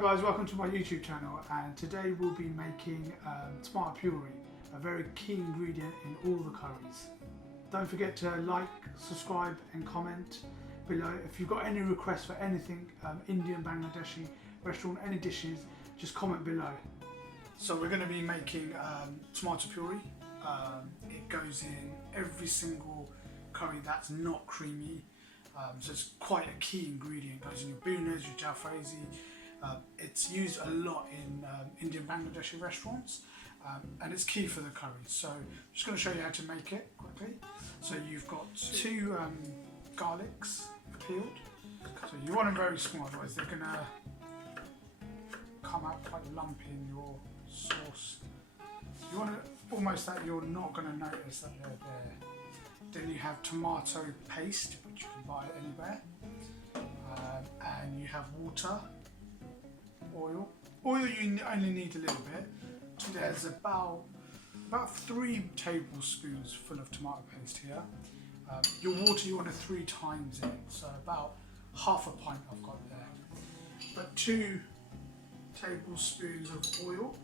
guys, welcome to my YouTube channel, and today we'll be making tomato puree, a very key ingredient in all the curries. Don't forget to like, subscribe and comment below. If you've got any requests for anything, Indian, Bangladeshi, restaurant, any dishes, just comment below. So we're going to be making tomato puree. It goes in every single curry that's not creamy. So it's quite a key ingredient. It goes in your bunas, your jalfrezi. It's used a lot in Indian Bangladeshi restaurants, and it's key for the curry. So I'm just going to show you how to make it quickly. So you've got two garlics peeled. So you want them very small, otherwise they're going to come out quite lumpy in your sauce. You want it almost that you're not going to notice that they're there. Then you have tomato paste, which you can buy anywhere, and you have water, oil. Oil you only need a little bit. There's about 3 tablespoons full of tomato paste here. Your water you want to 3 times it, so about half a pint I've got there. But 2 tablespoons of oil,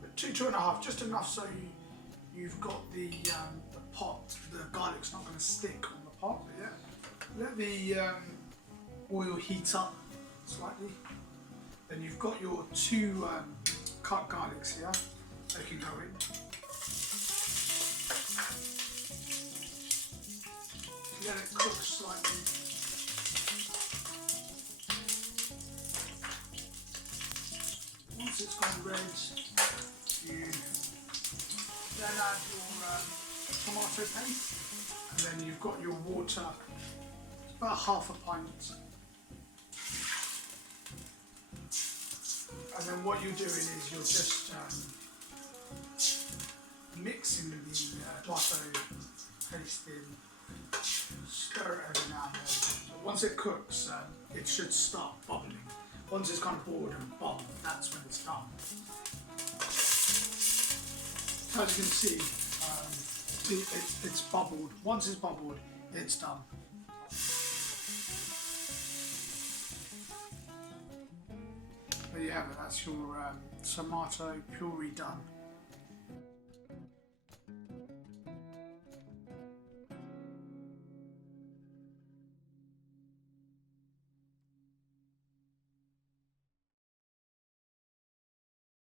but 2.5, just enough so you've got the pot, the garlic's not going to stick on the pot. But yeah, let the oil heat up slightly. Then you've got your 2 cut garlics here. They can go in. Let it cook slightly. Once it's gone red, you then add your tomato paste, and then you've got your water, about half a pint. And then what you're doing is you're just mixing the tomato paste in, stir it every now and then. So once it cooks, it should start bubbling. Once it's kind of boiled and bubbled, that's when it's done. So as you can see, it's bubbled. Once it's bubbled, it's done. There you have it, that's your tomato puree done.